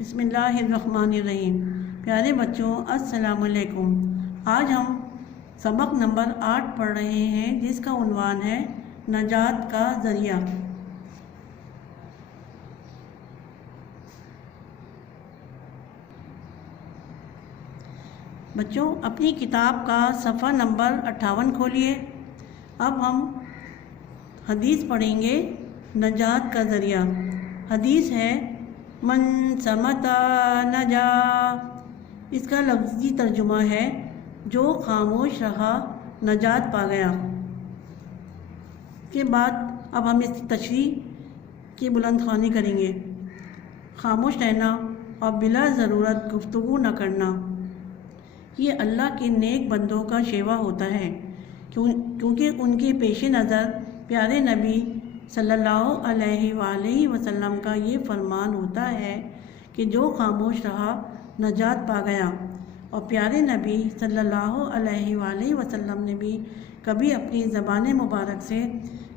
بسم اللہ الرحمن الرحیم۔ پیارے بچوں السلام علیکم۔ آج ہم سبق نمبر 8 پڑھ رہے ہیں جس کا عنوان ہے نجات کا ذریعہ۔ بچوں اپنی کتاب کا صفحہ نمبر 58 کھولیے۔ اب ہم حدیث پڑھیں گے نجات کا ذریعہ۔ حدیث ہے من سمتا نجا۔ اس کا لفظی ترجمہ ہے جو خاموش رہا نجات پا گیا۔ کے بعد اب ہم اس تشریح کی بلند خوانی کریں گے۔ خاموش رہنا اور بلا ضرورت گفتگو نہ کرنا یہ اللہ کے نیک بندوں کا شیوا ہوتا ہے، کیونکہ ان کے پیش نظر پیارے نبی صلی اللہ علیہ وآلہ وسلم کا یہ فرمان ہوتا ہے کہ جو خاموش رہا نجات پا گیا، اور پیارے نبی صلی اللہ علیہ وآلہ وسلم نے بھی کبھی اپنی زبان مبارک سے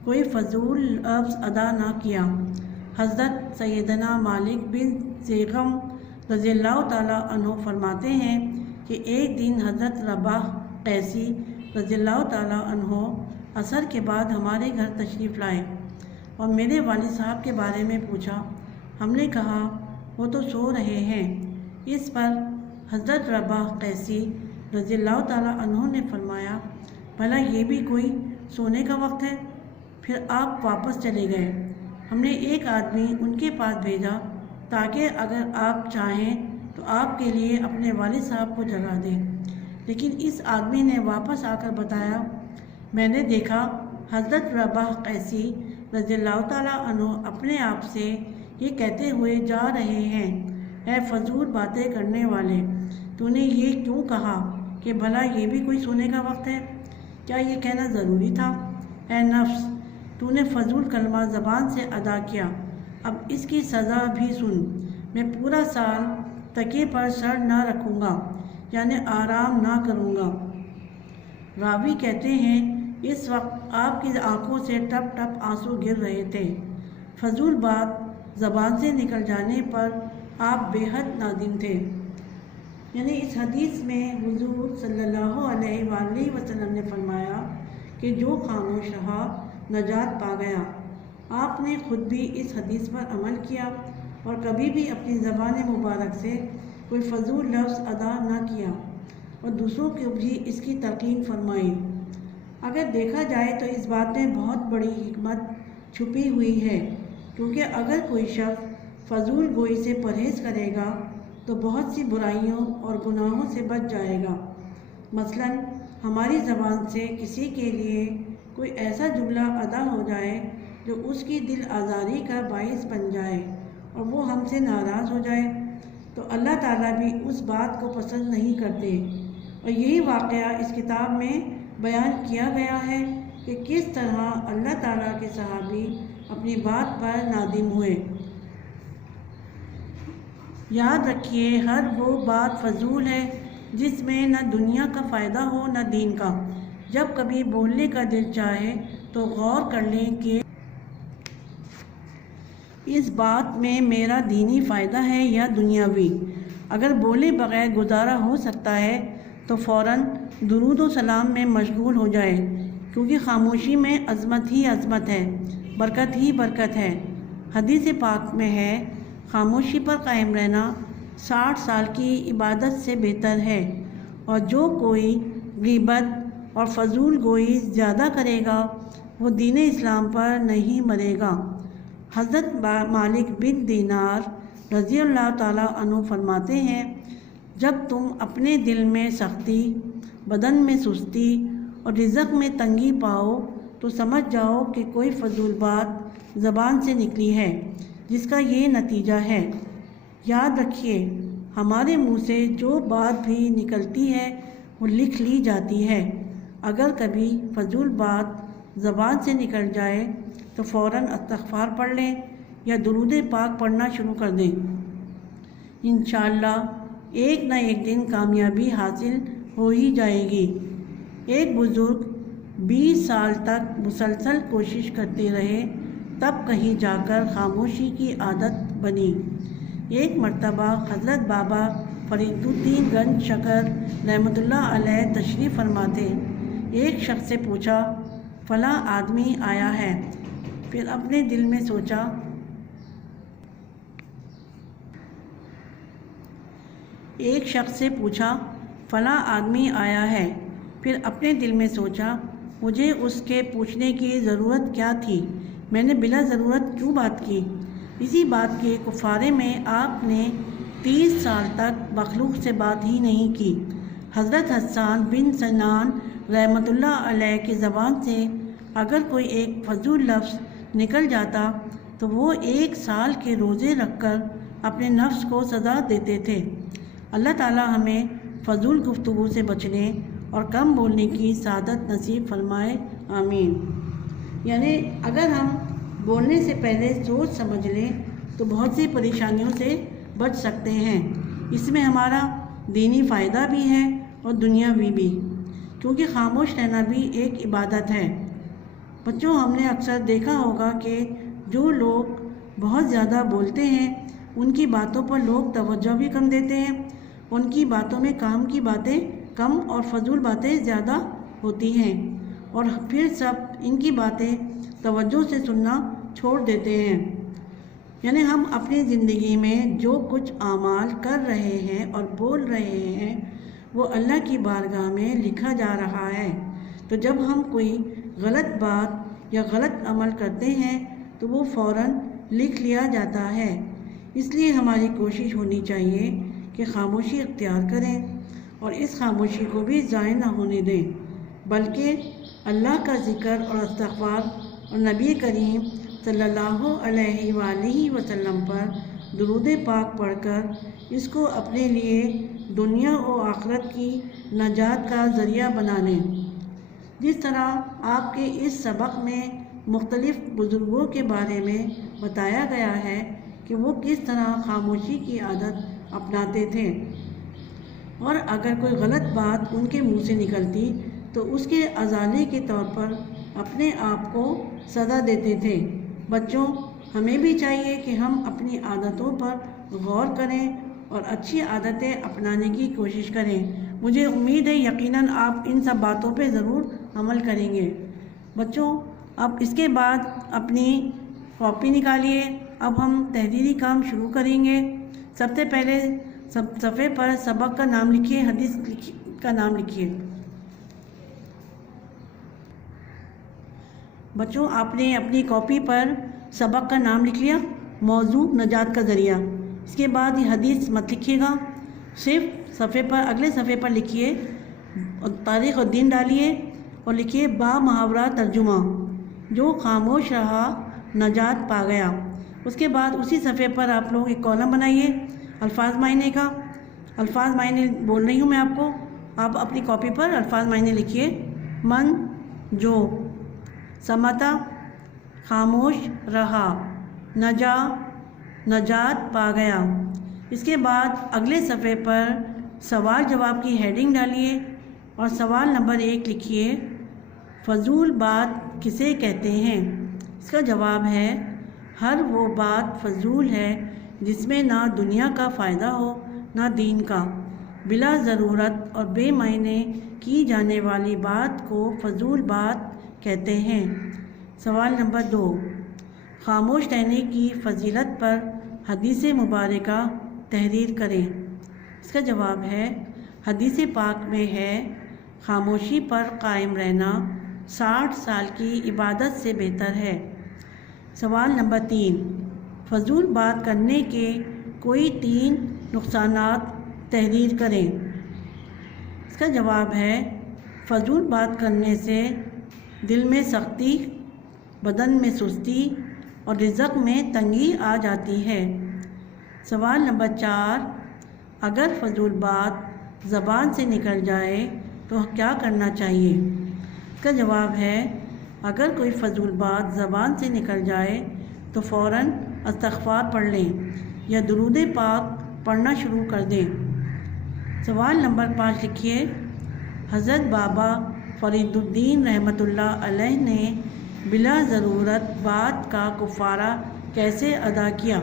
کوئی فضول لفظ ادا نہ کیا۔ حضرت سیدنا مالک بن سیغم رضی اللہ تعالیٰ عنہ فرماتے ہیں کہ ایک دن حضرت رباح قیسی رضی اللہ تعالیٰ عنہ عصر کے بعد ہمارے گھر تشریف لائے اور میرے والد صاحب کے بارے میں پوچھا۔ ہم نے کہا وہ تو سو رہے ہیں۔ اس پر حضرت رباح قیسی رضی اللہ تعالیٰ عنہ نے فرمایا بھلا یہ بھی کوئی سونے کا وقت ہے؟ پھر آپ واپس چلے گئے۔ ہم نے ایک آدمی ان کے پاس بھیجا تاکہ اگر آپ چاہیں تو آپ کے لیے اپنے والد صاحب کو جگا دیں، لیکن اس آدمی نے واپس آ کر بتایا میں نے دیکھا حضرت رباح قیسی رضی اللہ تعالیٰ عنہ اپنے آپ سے یہ کہتے ہوئے جا رہے ہیں اے فضول باتیں کرنے والے، تو نے یہ کیوں کہا کہ بھلا یہ بھی کوئی سونے کا وقت ہے؟ کیا یہ کہنا ضروری تھا؟ اے نفس، تو نے فضول کلمہ زبان سے ادا کیا، اب اس کی سزا بھی سن۔ میں پورا سال تکیے پر سر نہ رکھوں گا، یعنی آرام نہ کروں گا۔ راوی کہتے ہیں اس وقت آپ کی آنکھوں سے ٹپ ٹپ آنسو گر رہے تھے۔ فضول بات زبان سے نکل جانے پر آپ بے حد نادم تھے۔ یعنی اس حدیث میں حضور صلی اللہ علیہ وآلہ وسلم نے فرمایا کہ جو خاموش رہا نجات پا گیا۔ آپ نے خود بھی اس حدیث پر عمل کیا اور کبھی بھی اپنی زبان مبارک سے کوئی فضول لفظ ادا نہ کیا اور دوسروں کو بھی اس کی تلقین فرمائی۔ اگر دیکھا جائے تو اس بات میں بہت بڑی حکمت چھپی ہوئی ہے، کیونکہ اگر کوئی شخص فضول گوئی سے پرہیز کرے گا تو بہت سی برائیوں اور گناہوں سے بچ جائے گا۔ مثلا ہماری زبان سے کسی کے لیے کوئی ایسا جملہ ادا ہو جائے جو اس کی دل آزاری کا باعث بن جائے اور وہ ہم سے ناراض ہو جائے تو اللہ تعالیٰ بھی اس بات کو پسند نہیں کرتے۔ اور یہی واقعہ اس کتاب میں بیان کیا گیا ہے کہ کس طرح اللہ تعالیٰ کے صحابی اپنی بات پر نادم ہوئے۔ یاد رکھیے ہر وہ بات فضول ہے جس میں نہ دنیا کا فائدہ ہو نہ دین کا۔ جب کبھی بولنے کا دل چاہے تو غور کر لیں کہ اس بات میں میرا دینی فائدہ ہے یا دنیاوی۔ اگر بولے بغیر گزارا ہو سکتا ہے تو فوراً درود و سلام میں مشغول ہو جائے، کیونکہ خاموشی میں عظمت ہی عظمت ہے، برکت ہی برکت ہے۔ حدیث پاک میں ہے خاموشی پر قائم رہنا 60 سال کی عبادت سے بہتر ہے، اور جو کوئی غیبت اور فضول گوئی زیادہ کرے گا وہ دین اسلام پر نہیں مرے گا۔ حضرت مالک بن دینار رضی اللہ تعالیٰ عنہ فرماتے ہیں جب تم اپنے دل میں سختی، بدن میں سستی اور رزق میں تنگی پاؤ تو سمجھ جاؤ کہ کوئی فضول بات زبان سے نکلی ہے جس کا یہ نتیجہ ہے۔ یاد رکھیے ہمارے منہ سے جو بات بھی نکلتی ہے وہ لکھ لی جاتی ہے۔ اگر کبھی فضول بات زبان سے نکل جائے تو فوراً استغفار پڑھ لیں یا درود پاک پڑھنا شروع کر دیں۔ انشاءاللہ ایک نہ ایک دن کامیابی حاصل ہو ہی جائے گی۔ ایک بزرگ 20 سال تک مسلسل کوشش کرتے رہے، تب کہیں جا کر خاموشی کی عادت بنی۔ ایک مرتبہ حضرت بابا فرید الدین گنج شکر رحمۃ اللہ علیہ تشریف فرما تھے۔ ایک شخص سے پوچھا، فلاں آدمی آیا ہے۔ پھر اپنے دل میں سوچا، ایک شخص سے پوچھا فلاں آدمی آیا ہے۔ پھر اپنے دل میں سوچا، مجھے اس کے پوچھنے کی ضرورت کیا تھی؟ میں نے بلا ضرورت کیوں بات کی؟ اسی بات کے کفارے میں آپ نے 30 سال تک مخلوق سے بات ہی نہیں کی۔ حضرت حسان بن سنان رحمۃ اللہ علیہ کی زبان سے اگر کوئی ایک فضول لفظ نکل جاتا تو وہ 1 سال کے روزے رکھ کر اپنے نفس کو سزا دیتے تھے۔ اللہ تعالی ہمیں فضول گفتگو سے بچنے اور کم بولنے کی سعادت نصیب فرمائے، آمین۔ یعنی اگر ہم بولنے سے پہلے سوچ سمجھ لیں تو بہت سی پریشانیوں سے بچ سکتے ہیں۔ اس میں ہمارا دینی فائدہ بھی ہے اور دنیاوی بھی، کیونکہ خاموش رہنا بھی ایک عبادت ہے۔ بچوں، ہم نے اکثر دیکھا ہوگا کہ جو لوگ بہت زیادہ بولتے ہیں ان کی باتوں پر لوگ توجہ بھی کم دیتے ہیں۔ ان کی باتوں میں کام کی باتیں کم اور فضول باتیں زیادہ ہوتی ہیں، اور پھر سب ان کی باتیں توجہ سے سننا چھوڑ دیتے ہیں۔ یعنی ہم اپنی زندگی میں جو کچھ اعمال کر رہے ہیں اور بول رہے ہیں وہ اللہ کی بارگاہ میں لکھا جا رہا ہے۔ تو جب ہم کوئی غلط بات یا غلط عمل کرتے ہیں تو وہ فوراً لکھ لیا جاتا ہے۔ اس لیے ہماری کوشش ہونی چاہیے کہ خاموشی اختیار کریں اور اس خاموشی کو بھی ضائع نہ ہونے دیں، بلکہ اللہ کا ذکر اور استغفار اور نبی کریم صلی اللہ علیہ وآلہ وسلم پر درود پاک پڑھ کر اس کو اپنے لیے دنیا و آخرت کی نجات کا ذریعہ بنا لیں۔ جس طرح آپ کے اس سبق میں مختلف بزرگوں کے بارے میں بتایا گیا ہے کہ وہ کس طرح خاموشی کی عادت اپناتے تھے، اور اگر کوئی غلط بات ان کے منہ سے نکلتی تو اس کے ازالے کے طور پر اپنے آپ کو سزا دیتے تھے۔ بچوں، ہمیں بھی چاہیے کہ ہم اپنی عادتوں پر غور کریں اور اچھی عادتیں اپنانے کی کوشش کریں۔ مجھے امید ہے یقیناً آپ ان سب باتوں پہ ضرور عمل کریں گے۔ بچوں، اب اس کے بعد اپنی کاپی نکالیے۔ اب ہم تحریری کام شروع کریں گے۔ سب سے پہلے صفحے پر سبق کا نام لکھیے، حدیث کا نام لکھیے۔ بچوں، آپ نے اپنی کاپی پر سبق کا نام لکھ لیا، موضوع نجات کا ذریعہ۔ اس کے بعد یہ حدیث مت لکھیے گا، صرف صفحے پر اگلے صفحے پر لکھیے، تاریخ اور دن ڈالیے اور لکھیے با محاورہ ترجمہ، جو خاموش رہا نجات پا گیا۔ اس کے بعد اسی صفحے پر آپ لوگ ایک کالم بنائیے الفاظ معنی کا۔ الفاظ معنی بول رہی ہوں میں آپ کو، آپ اپنی کاپی پر الفاظ معنی لکھیے۔ من، جو، سمتا، خاموش رہا، نجا، نجات پا گیا۔ اس کے بعد اگلے صفحے پر سوال جواب کی ہیڈنگ ڈالیے اور سوال نمبر 1 لکھیے، فضول بات کسے کہتے ہیں؟ اس کا جواب ہے، ہر وہ بات فضول ہے جس میں نہ دنیا کا فائدہ ہو نہ دین کا۔ بلا ضرورت اور بے معنی کی جانے والی بات کو فضول بات کہتے ہیں۔ سوال نمبر 2، خاموش رہنے کی فضیلت پر حدیث مبارکہ تحریر کریں۔ اس کا جواب ہے، حدیث پاک میں ہے، خاموشی پر قائم رہنا 60 سال کی عبادت سے بہتر ہے۔ سوال نمبر 3، فضول بات کرنے کے کوئی 3 نقصانات تحریر کریں۔ اس کا جواب ہے، فضول بات کرنے سے دل میں سختی، بدن میں سستی اور رزق میں تنگی آ جاتی ہے۔ سوال نمبر 4، اگر فضول بات زبان سے نکل جائے تو کیا کرنا چاہیے؟ اس کا جواب ہے، اگر کوئی فضول بات زبان سے نکل جائے تو فوراً استغفار پڑھ لیں یا درود پاک پڑھنا شروع کر دیں۔ سوال نمبر 5 لکھیے، حضرت بابا فرید الدین رحمۃ اللہ علیہ نے بلا ضرورت بات کا کفارہ کیسے ادا کیا؟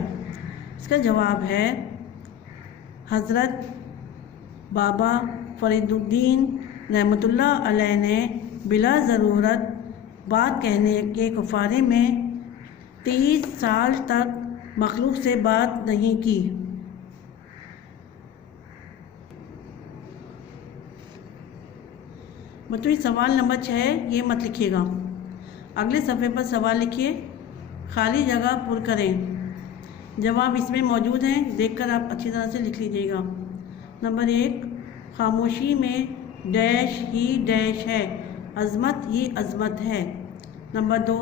اس کا جواب ہے حضرت بابا فرید الدین رحمۃ اللہ علیہ نے بلا ضرورت بات کہنے کے کفارے میں 30 سال تک مخلوق سے بات نہیں کی۔ بچوں سوال نمبر 6 یہ مت لکھیے گا، اگلے صفحے پر سوال لکھیے، خالی جگہ پر کریں۔ جواب اس میں موجود ہیں، دیکھ کر آپ اچھی طرح سے لکھ لیجیے گا۔ نمبر 1، خاموشی میں ڈیش ہی ڈیش ہے، عظمت ہی عظمت ہے۔ نمبر 2،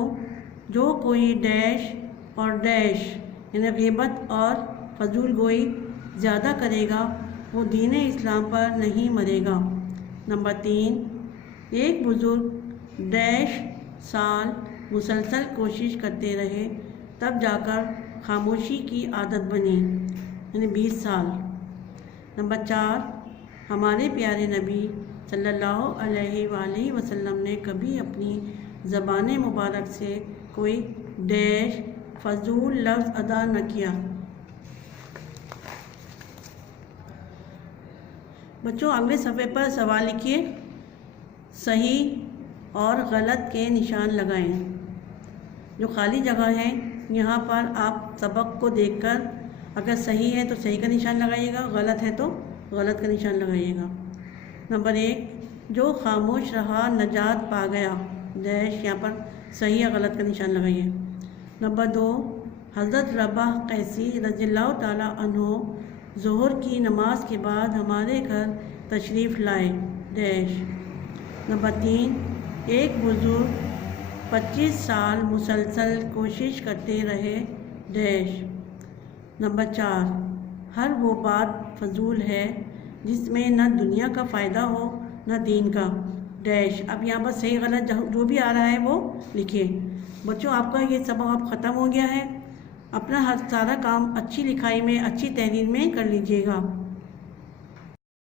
جو کوئی ڈیش اور ڈیش یعنی غیبت اور فضول گوئی زیادہ کرے گا وہ دین اسلام پر نہیں مرے گا۔ نمبر 3، ایک بزرگ ڈیش سال مسلسل کوشش کرتے رہے تب جا کر خاموشی کی عادت بنی، یعنی 20 سال۔ نمبر 4، ہمارے پیارے نبی صلی اللہ علیہ وآلہ وسلم نے کبھی اپنی زبان مبارک سے کوئی ڈیش فضول لفظ ادا نہ کیا۔ بچوں اگلے صفحے پر سوال لکھیے، صحیح اور غلط کے نشان لگائیں۔ جو خالی جگہ ہے یہاں پر آپ سبق کو دیکھ کر اگر صحیح ہے تو صحیح کا نشان لگائیے گا، غلط ہے تو غلط کا نشان لگائیے گا۔ نمبر 1، جو خاموش رہا نجات پا گیا، ڈیش یہاں پر صحیح یا غلط کا نشان لگائیے۔ نمبر 2، حضرت رباح قیسی رضی اللہ تعالیٰ عنہ ظہر کی نماز کے بعد ہمارے گھر تشریف لائے، ڈیش۔ نمبر 3، ایک بزرگ 25 سال مسلسل کوشش کرتے رہے، ڈیش۔ نمبر 4، ہر وہ بات فضول ہے جس میں نہ دنیا کا فائدہ ہو نہ دین کا، ڈیش۔ اب یہاں پر صحیح غلط جو بھی آ رہا ہے وہ لکھیے۔ بچوں آپ کا یہ سبق اب ختم ہو گیا ہے، اپنا ہر سارا کام اچھی لکھائی میں اچھی تحریر میں کر لیجیے گا۔